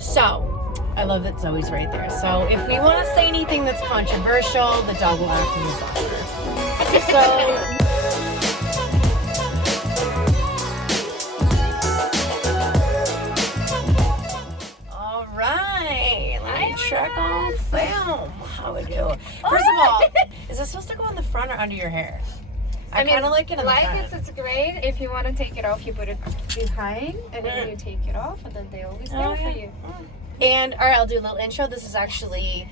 So, I love that Zoe's right there. So, if we want to say anything that's controversial, the dog will act as a buffer. So, check on film. How we do? First of all, is it supposed to go in the front or under your hair? I kind of like it in the front. It's great. If you want to take it off, you put it behind, and then you take it off, and then they always there for you. And all right, I'll do a little intro. This is actually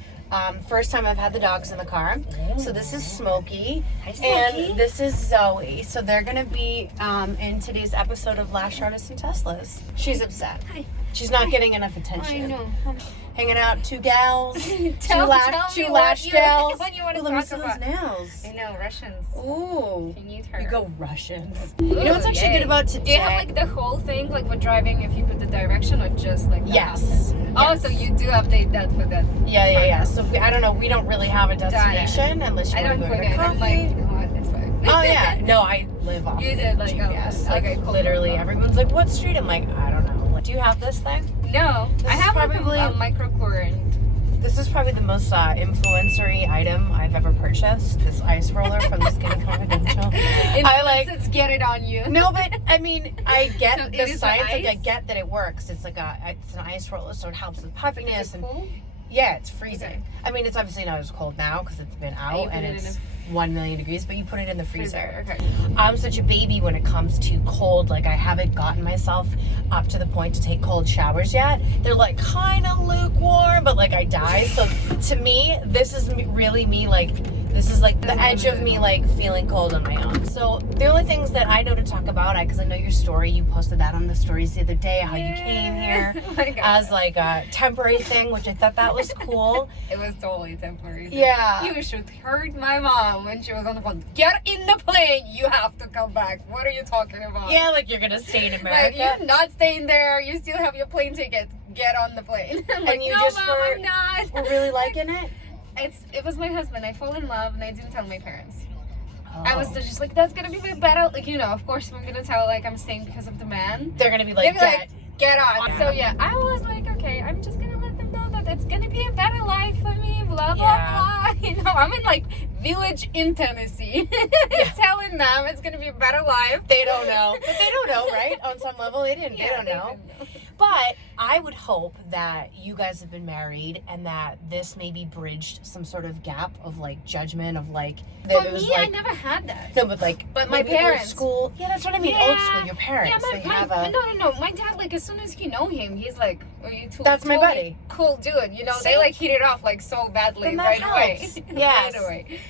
first time I've had the dogs in the car. So this is Smokey. Hi, Smokey. And this is Zoe. So they're gonna be in today's episode of Lash Artists and Teslas. She's upset. Hi. She's not getting enough attention. I know. Hanging out, two gals, two lash you, gals. What you want to Let me talk see about. those nails. I know, Russians. Ooh. You need her. You go Russians. You know what's actually good about today? Do you have like the whole thing, like with driving, if you put the direction, or just like the Yes. Oh, so you do update that for that. Yeah. So I don't know. We don't really have a destination unless you want to go to coffee. It's fine. Oh yeah. No, I live off. You did like GPS. Oh, okay, cool. Literally, everyone's like, "What street?" I'm like, I don't know. Do you have this thing? No, I have probably a microcurrent. This is probably the most influencery item I've ever purchased. This ice roller from the Skin Confidential. Let's get it on you. No, but I mean, I get So the science. Like, I ice? get that it works. It's like it's an ice roller, so it helps with puffiness. Is it cool? Yeah, it's freezing. Okay. I mean, it's obviously not as cold now because it's been out and it's 1 million degrees, but you put it in the freezer. Okay. I'm such a baby when it comes to cold. Like, I haven't gotten myself up to the point to take cold showers yet. They're like kind of lukewarm, but like I die. So to me, this is really me, like, this is like the edge of me, like feeling cold on my own. So the only things that I know to talk about, because I know your story, you posted that on the stories the other day, how you came here as like a temporary thing, which I thought that was cool. It was totally temporary. Yeah. You should heard my mom when she was on the phone. Get in the plane. You have to come back. What are you talking about? Yeah, like you're gonna stay in America. Like, you're not staying there. You still have your plane ticket. Get on the plane. I'm like, you no, just Mom, I'm not. were really liking it? It was my husband. I fell in love and I didn't tell my parents. Oh. I was just like, that's gonna be my better. Like, you know, of course, if I'm gonna tell like I'm staying because of the man, They're gonna be like, get on. Yeah. So yeah, I was like, okay, I'm just gonna let them know that it's gonna be a better life for me. Blah blah blah. You know, I'm in like village in Tennessee, telling them it's gonna be a better life. They don't know, but they don't know, right? On some level, they don't know. But I would hope that you guys have been married and that this maybe bridged some sort of gap of like judgment of like. For me, I never had that. No, but my parents. Old school. Yeah, that's what I mean. Yeah. Old school. Your parents. No. My dad, like, as soon as he know him, he's like, "Are you too?" That's my buddy. Cool dude. You know, See? they like hit it off like so badly right away. Yes. Right away.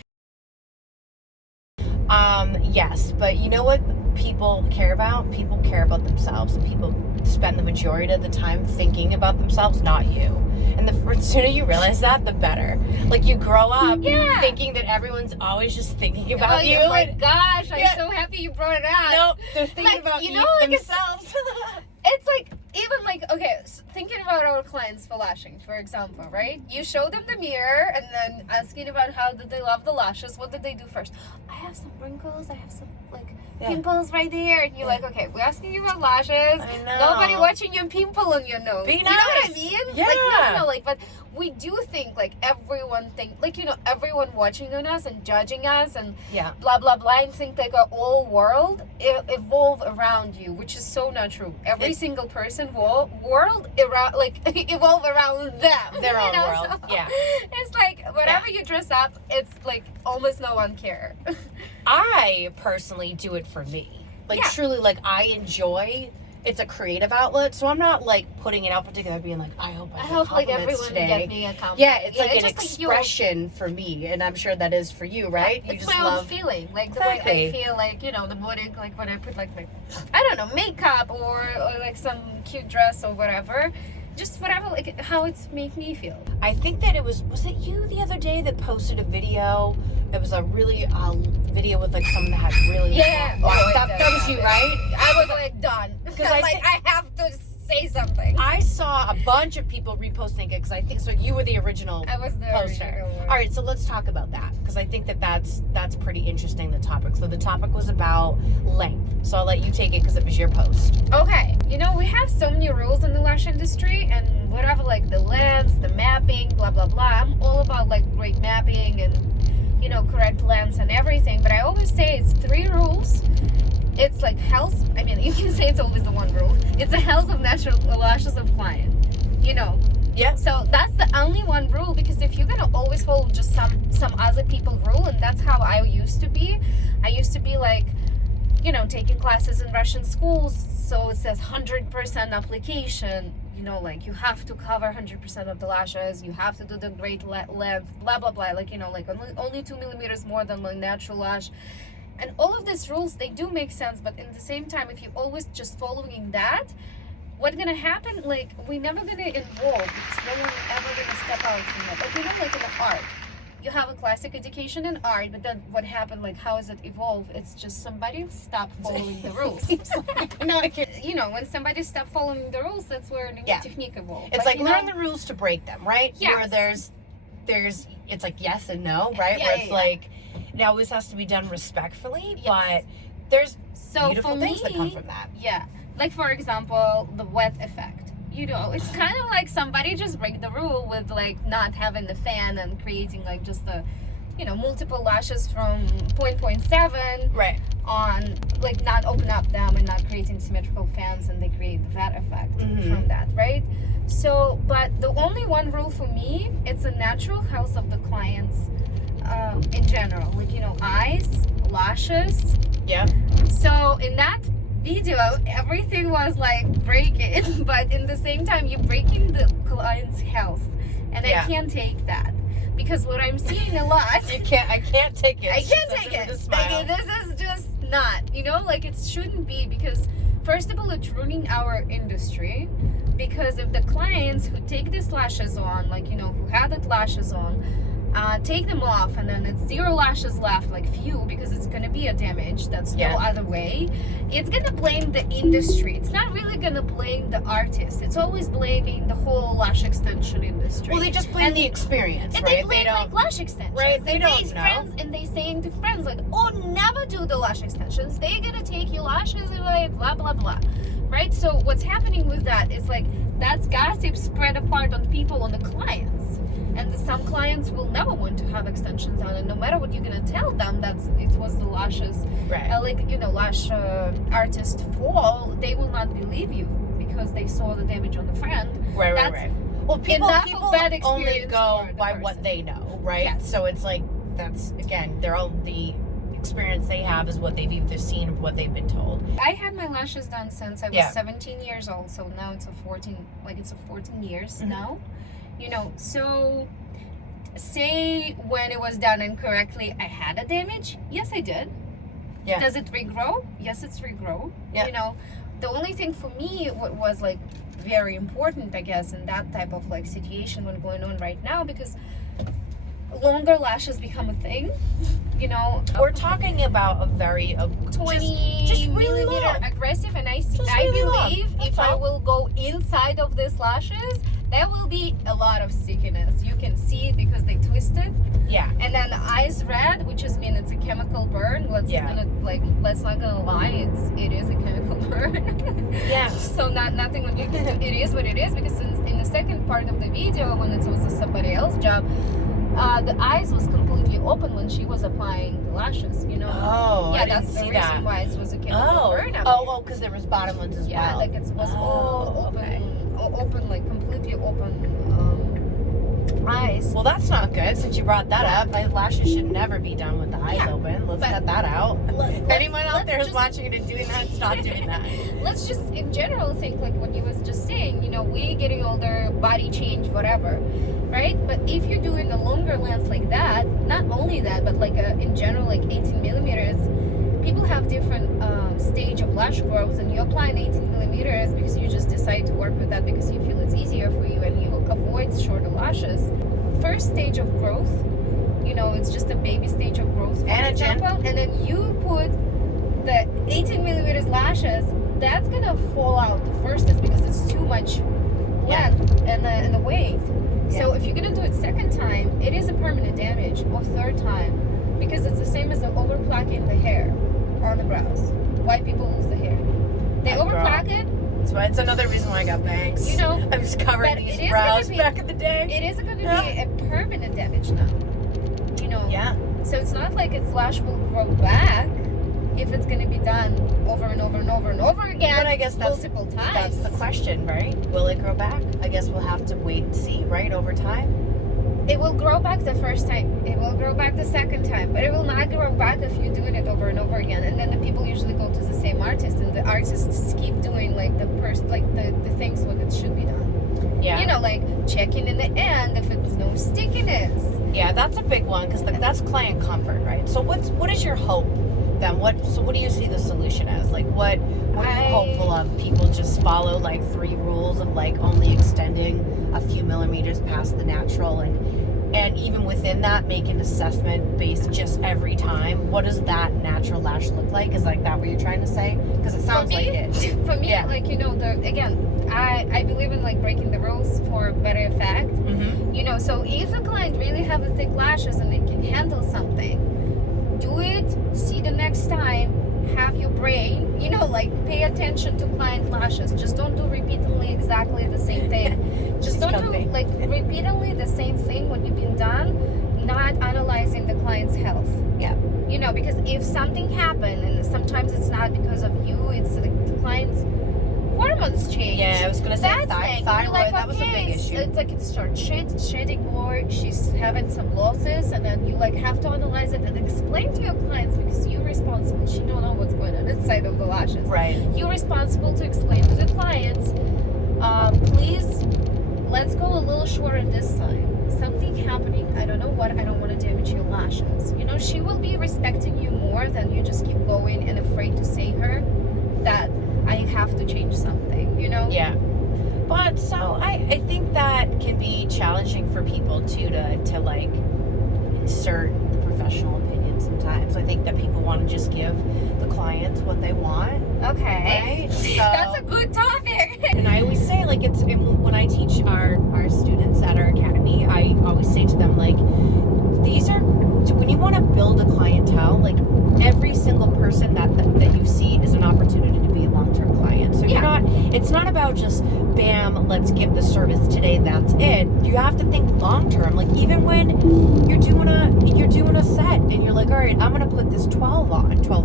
Yes, but you know what people care about? People care about themselves, and people spend the majority of the time thinking about themselves, not you. And the sooner you realize that, the better. Like, you grow up thinking that everyone's always just thinking about you. Oh my gosh, I'm so happy you brought it up. Nope, they're thinking about themselves. It's like, even like, okay, thinking about our clients for lashing, for example, right? You show them the mirror and then asking about how did they love the lashes. What did they do first? I have some wrinkles. I have some like pimples right there. And you're like, okay, we're asking you about lashes. I know. Nobody watching your pimple on your nose. Be nice. You know what I mean? Yeah. Like, no, like, but we do think like everyone everyone watching on us and judging us and blah blah blah, and think like our whole world evolve around you, which is so not true. Every single person world evolve around them. Their own world. So it's like whatever you dress up, it's like almost no one care. I personally do it for me. Like truly, like I enjoy. It's a creative outlet, so I'm not like putting it out for together, being like, I hope like everyone today. get me a compliment. Yeah, it's like an expression for me, and I'm sure that is for you, right? It's my own feeling, like the way I feel, like, you know, the morning, like when I put like my, I don't know, makeup or like some cute dress or whatever. Just whatever, like how it's make me feel. I think that was it you the other day that posted a video? It was a really video with like someone that had really that was you, right? I was like done because I have to say something. I saw a bunch of people reposting it because I think so. You were the original. I was the poster. Original one. All right, so let's talk about that because I think that's pretty interesting. The topic. So the topic was about length. So I'll let you take it because it was your post. Okay, you know we have so many rules in the lash industry, and what I've blah blah blah. I'm all about like great mapping and correct lens and everything, but I always say it's 3 rules. It's like health. I mean, you can say it's always the one rule. It's a health of natural lashes of client. Yeah. So that's the only one rule, because if you're gonna always follow just some other people rule, and that's how I used to be. I used to be like, taking classes in Russian schools, so it says 100% application. Like you have to cover 100% of the lashes. You have to do the great length, blah blah blah. Like like only 2 millimeters more than my natural lash. And all of these rules, they do make sense, but in the same time, if you're always just following that, what's gonna happen, like, we're never gonna evolve, because no one ever gonna step out from it. Like, like in the art, you have a classic education in art, but then what happened, like, how is it evolve? It's just somebody stopped following the rules. When somebody stopped following the rules, that's where the technique evolved. It's like learn the rules to break them, right? Yes. Where there's it's like yes and no, right? Where it's like, it always has to be done respectfully, but there's beautiful things that come from that. Yeah. Like, for example, the wet effect. It's kind of like somebody just break the rule with, like, not having the fan and creating, like, just the, multiple lashes from 0.7 right on, like, not open up them and not creating symmetrical fans, and they create the wet effect from that, right? So, but the only one rule for me, it's a natural health of the clients in general. Like, eyes, lashes. Yeah. So in that video, everything was like breaking, but in the same time, you're breaking the client's health, and I can't take that, because what I'm seeing a lot. I can't take it. I can't take it. Like, this is just not. Like, it shouldn't be, because first of all, it's ruining our industry. Because if the clients who take these lashes on, like, who had the lashes on, take them off, and then it's 0 lashes left, like few, because it's gonna be a damage. That's no other way. It's gonna blame the industry. It's not really gonna blame the artist. It's always blaming the whole lash extension industry. Well, they just blame the experience, and right? they blame like lash extensions, right? They don't know. Friends, and they saying to friends like, "Oh, never do the lash extensions. They're gonna take your lashes away." Blah blah blah. Right? So what's happening with that is, like, that's gossip spread apart on people, on the clients. And some clients will never want to have extensions on, and no matter what you're gonna tell them, it was the lashes, right? Lash artist fall, they will not believe you, because they saw the damage on the friend. Right. Well, people bad only go by person. What they know, right? Yes. So it's like, that's, again, they're all the experience they have is what they've either seen or what they've been told. I had my lashes done since I was 17 years old, so now it's 14 years now. So say when it was done incorrectly, I had a damage. Yes, I did. Yeah. Does it regrow? Yes, it's regrow. Yeah. The only thing for me, what was like very important, I guess, in that type of like situation when going on right now, because longer lashes become a thing. We're talking about a very 20 just really millimeter long. Aggressive, and I really believe if I all. will go inside of these lashes, there will be a lot of stickiness. You can see it because they twisted. Yeah. And then the eyes red, which is mean it's a chemical burn. Let's not gonna lie, it is a chemical burn. Yeah. So nothing what you can do. It is what it is, because in the second part of the video, when it was somebody else's job, the eyes was completely open when she was applying the lashes. Oh, yeah, I didn't that's the see reason that. why it was a chemical burn. Because there was bottom ones as Yeah, well. like it was all open. Okay. Open, like completely open eyes. Well, that's not good, since you brought that up. My lashes should never be done with the eyes open. Let's cut that out. If anyone out there is watching it and doing that, stop doing that. Let's just, in general, think like what you was just saying. We're getting older, body change, whatever, right? But if you're doing a longer lens like that, not only that, but like in general, like 18 millimeters, people have different stage of lash growth, and you apply an 18 millimeters because you just decide to work with that because you feel it's easier for you, and you avoid shorter lashes. First stage of growth, it's just a baby stage of growth, for example, and then you put the 18 millimeters lashes, that's gonna fall out the first, because it's too much length and the weight. So if you're gonna do it second time, it is a permanent damage, or third time, because it's the same as the overplaquing the hair on the brows. White people lose the hair. They overplaque it, bangs. But it's another reason why I got bangs. You know, I'm just covering these brows back in the day. It is going to be a permanent damage now. You know. Yeah. So it's not like its lash will grow back if it's going to be done over and over and over and over again. But I guess that's multiple times. That's the question, right? Will it grow back? I guess we'll have to wait and see, right? Over time. It will grow back the first time. It will grow back the second time. But it will not grow back if you're doing it over and over again. And then the people usually go to the same artist, and the artists keep doing like the things what it should be done. Yeah. You know, like checking in the end if it's no stickiness. Yeah, that's a big one because that's client comfort, right? So what is your hope then? What do you see the solution as? Like what are you hopeful of? People just follow like 3 rules of like only extending a few millimeters past the natural, and even within that make an assessment based just every time. What does that natural lash look like? Is like that what you're trying to say? Because it sounds like it. For me, like, you know, I believe in like breaking the rules for better effect. Mm-hmm. You know, so if a client really have a thick lashes and they can handle something, do it. See the next time. Have your brain, you know, like pay attention to client lashes. Just don't do repeatedly exactly the same thing. Just don't do like repeatedly the same thing when you've been done, not analyzing the client's health. Yeah. You know, because if something happened, and sometimes it's not because of you, it's the client's hormones change. Yeah, I was gonna say thyroid. Like, that was a big issue. It's like it starts shedding more. She's having some losses, and then you like have to analyze it and explain to your clients because you're responsible. She don't know what's going on inside of the lashes. Right. You're responsible to explain to the clients. Please, let's go a little shorter this time. Something happening. I don't know what. I don't want to damage your lashes. You know, she will be respecting you more than you just keep going and afraid to say her that I have to change something, you know? Yeah. But so I think that can be challenging for people too to like insert the professional opinion sometimes. I think that people want to just give the clients what they want. Okay. Right? So, that's a good topic. And I always say like when I teach our students at our academy, I always say to them like when you want to build a clientele, like every single person that you see is an opportunity to be a long-term client. So it's not about just bam, let's give the service today, that's it. You have to think long-term. Like even when you're doing a set and you're like, all right, I'm gonna put this 12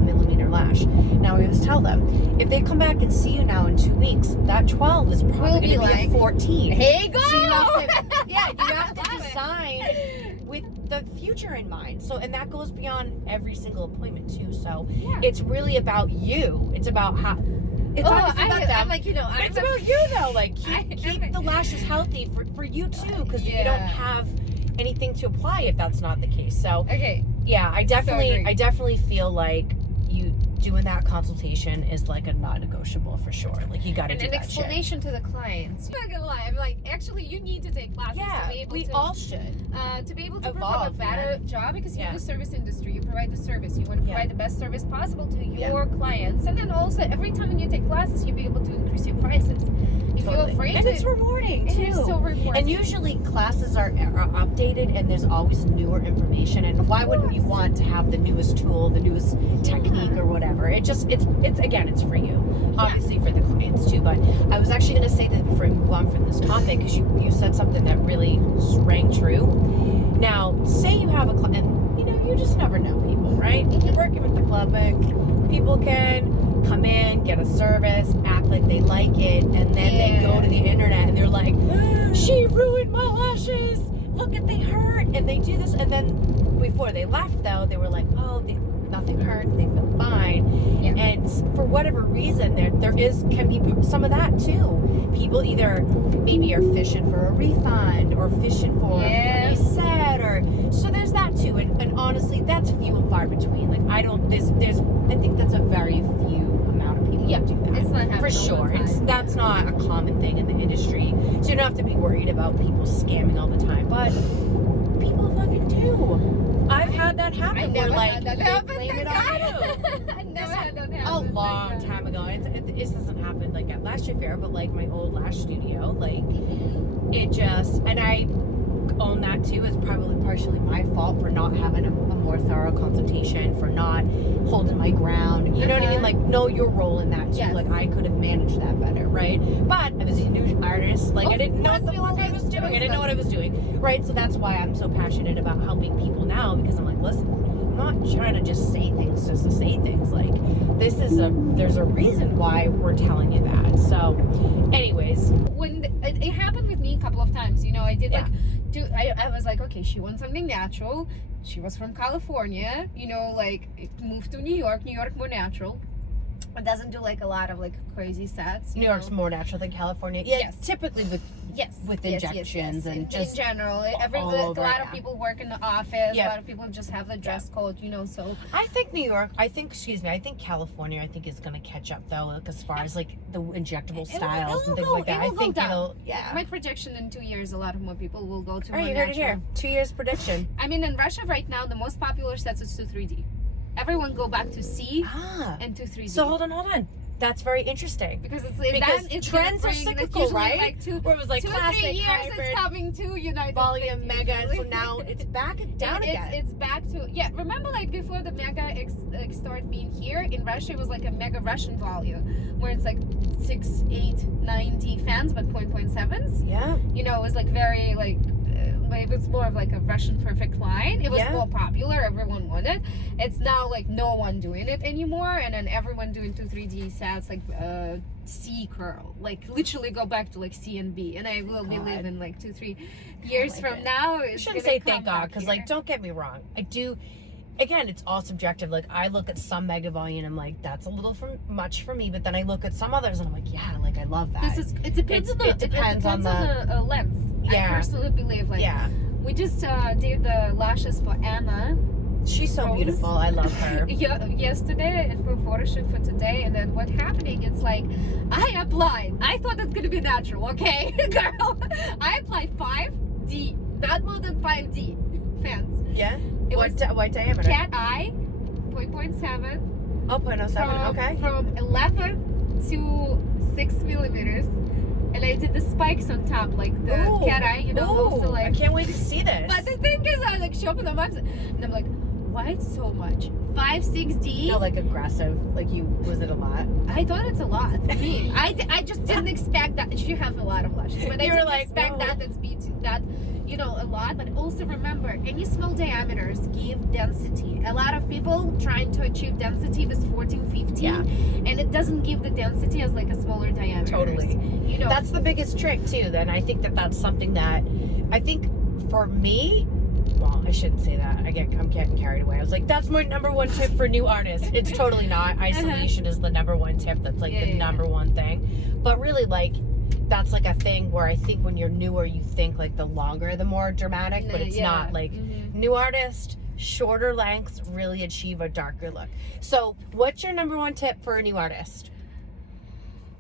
millimeter lash. Now we just tell them if they come back and see you now in 2 weeks, that 12 is probably gonna be a 14. Hey, go! So you have to design with the future in mind. So, and that goes beyond every single appointment too. So it's really about you. It's about how. It's about them. I'm like, you know, it's about you though. Like keep the lashes healthy for you too, because you don't have anything to apply if that's not the case. So yeah, I definitely feel like you doing that consultation is like a non-negotiable for sure. Like you got to do that explanation to the clients. I'm not gonna lie. I'm like, actually, you need to take classes to be able we all should. To be able to perform a better job, because you're in the service industry. You provide the service. You want to provide the best service possible to your clients, and then also every time when you take classes, you'll be able to increase your prices. If you're afraid and it's rewarding too. It is so rewarding. And usually classes are updated, and there's always newer information. And why wouldn't you want to have the newest tool, the newest technique, or whatever? It's again, it's for you, obviously for the clients too. But I was actually going to say that before we move on from this topic, because you said something that really rang true. Now, say you have a client, and you know, you just never know people, right? You're working with the clubbing, people can come in, get a service, act like they like it, and then they go to the internet and they're like, she ruined my lashes, look at they hurt, and they do this, and then before they left though, they were like, nothing hurts, they feel fine. And for whatever reason, there can be some of that too. People either maybe are fishing for a refund or fishing for a reset, or so there's that too. And honestly, that's few and far between. Like I think that's a very few amount of people who do that. It's not happening for sure. That's not a common thing in the industry. So you don't have to be worried about people scamming all the time. But people fucking do. I've had that happen. I never had that happen. Blame it on you. I never had that happen. A long time ago. This doesn't happen like at Lash Affair, but like my old lash studio, like it just, and I own that too. It's probably partially my fault for not having a more thorough consultation, for not holding my ground. You know what I mean? Like, know your role in that too. Yes. Like, I could have managed that better, right? But I was a new artist. Like, I didn't know what the fuck I was doing. I didn't know what I was doing, right? So that's why I'm so passionate about helping people now, because I'm like, listen, I'm not trying to just say things just to say things. Like, there's a reason why we're telling you that. So, anyways, when it happened with me a couple of times, I did I was like, okay, she wants something natural. She was from California, moved to New York more natural. It doesn't do like a lot of like crazy sets. New York's more natural than California. Yeah, yes. Typically with injections and just in general. A lot of people work in the office. A lot of people just have the dress code, so. I think California, is going to catch up though, like, as far as like the injectable styles and things like that. I think it'll, my prediction in 2 years, a lot of more people will go to more natural. You heard it here. 2 years prediction. I mean, in Russia right now, the most popular sets is 2-3D. Everyone go back to C and to 3D. So hold on. That's very interesting. Because it's trends are cyclical, right? Like where it was like 2 or 3 years, hybrid, it's coming to United volume, States. mega. So now it's back down again. It's back to remember like before the mega started being here in Russia, it was like a mega Russian volume where it's like 6, 8, 90 fans but 0.7s. Yeah. It was like very like. It's more of like a Russian perfect line. It was more popular. Everyone wanted. It's now like no one doing it anymore, and then everyone doing 2-3D sets like C curl. Like literally go back to like C and B. And I will believe in like 2-3 years from now. I shouldn't say thank God, because like don't get me wrong, I do. Again, it's all subjective. Like I look at some mega volume and I'm like, that's a little much for me. But then I look at some others and I'm like, yeah, like I love that. It depends on the length. I personally believe we just did the lashes for Anna. She's so beautiful. I love her. Yesterday for photo shoot for today, and then what happening? It's like I applied. I thought it's gonna be natural, okay, girl. I applied 5D, not more than 5D fans. Yeah. What diameter? Cat eye, 0.7. Oh, 0.07. Okay. From 11 to 6 millimeters. And I did the spikes on top, like the cat eye, also like. I can't wait to see this. But the thing is, I like show up on the website, and I'm like, why it's so much? 5-6D. No, like aggressive. Like was it a lot? I thought it's a lot for me. I just didn't expect that. You have a lot of lashes, but I didn't expect that it's be that. A lot, but also remember, any small diameters give density. A lot of people trying to achieve density with 14, 15, and it doesn't give the density as like a smaller diameter. Totally. That's the biggest trick too. Then I think that's something that I think for me. Well, I shouldn't say that. I'm getting carried away. I was like, that's my number one tip for new artists. It's totally not. Isolation is the number one tip. That's like the number one thing. But really, like. That's like a thing where I think when you're newer, you think like the longer, the more dramatic, but it's not. Like new artist, shorter lengths really achieve a darker look. So what's your number one tip for a new artist?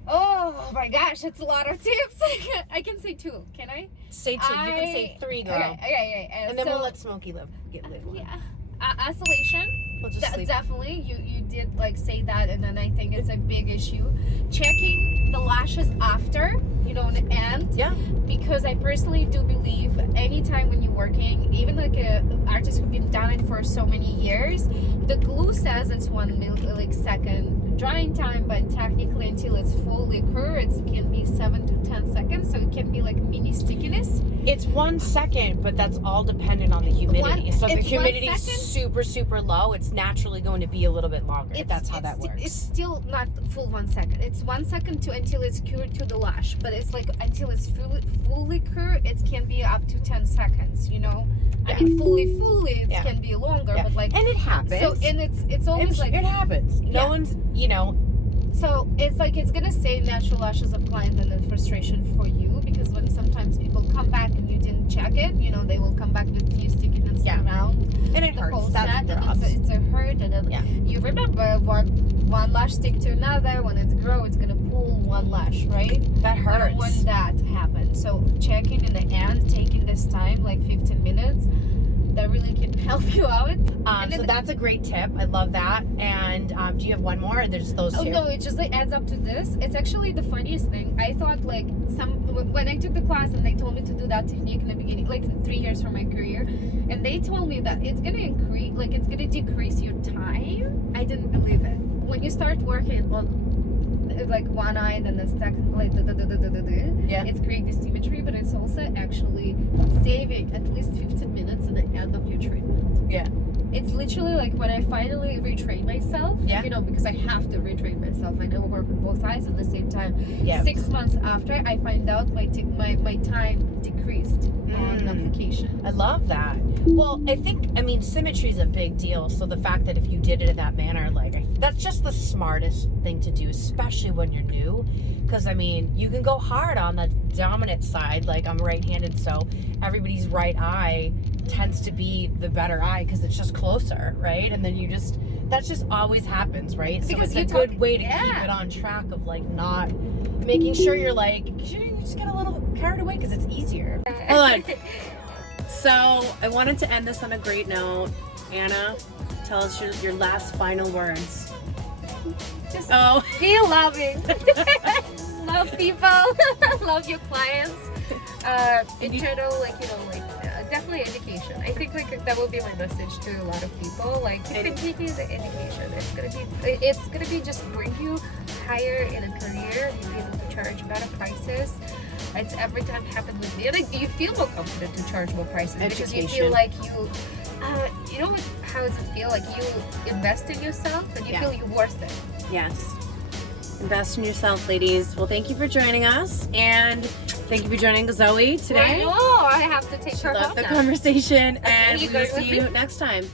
Oh my gosh, it's a lot of tips. I can say 2. Can I? Say 2. You can say 3, girl. Okay. And then we'll let Smokey live one. Yeah. Isolation. We'll just sleep. Definitely. You did like say that, and then I think it's a big issue. Checking the lashes after, in the end. Yeah. Because I personally do believe anytime when you're working, even like an artist who's been done it for so many years, the glue says it's 1 millisecond drying time, but technically until it's fully cured, it can be 7 to 10 seconds. So it can be like mini stickiness. It's 1 second, but that's all dependent on the humidity. So if the humidity is super, super low, it's naturally going to be a little bit longer. That's how that works. It's still not full 1 second. It's 1 second until it's cured to the lash, but it's like until it's fully cured, it can be up to 10 seconds. I mean, fully, it can be longer, but like, and it happens. So and it's always like it happens. No one's, So it's like it's gonna save natural lashes of client and then frustration for you, because when sometimes people come back and you didn't check it, they will come back with few stickiness around and it hurts. It's a hurt, and then you remember one lash stick to another. When it's grow, it's gonna pull one lash, right? That hurts. I don't want that to happen. So checking in the end, taking this time, like 15 minutes, that really can help you out. So that's a great tip. I love that. And do you have one more? Or there's those two? Oh no, it just like adds up to this. It's actually the funniest thing. I thought like when I took the class and they told me to do that technique in the beginning, like 3 years from my career, and they told me that it's gonna increase, like it's gonna decrease your time. I didn't believe it. When you start working on like one eye and then the second, like it's creating the symmetry, but it's also actually saving at least 15 minutes at the end of your treatment. Yeah. It's literally like when I finally retrain myself, you know, because I have to retrain myself. I never work with both eyes at the same time. 6 months after, I find out my time decreased on application. I love that. Well, I mean, symmetry is a big deal. So the fact that if you did it in that manner, like, that's just the smartest thing to do, especially when you're new. Because, I mean, you can go hard on the dominant side. Like, I'm right-handed, so everybody's right eye tends to be the better eye because it's just closer, right? And then that just always happens, right? Because so it's a good way to keep it on track of, like, not making sure you're like, you just get a little carried away because it's easier. Hold on. So I wanted to end this on a great note. Anna, tell us your last final words. Just be loving. Love people. Love your clients. In general, like, you know, like definitely education. I think like that will be my message to a lot of people. Like, you continue the education. It's gonna be just bring you higher in a career. You'll be able to charge better prices. It's every time happened with me. Like, you feel more confident to charge more prices because you feel like you know how does it feel? Like you invest in yourself and you feel you're worth it. Yes. Invest in yourself, ladies. Well, thank you for joining us, and thank you for joining Zoe today. I know. I have to take her home Love the now. conversation, and we will see you next time.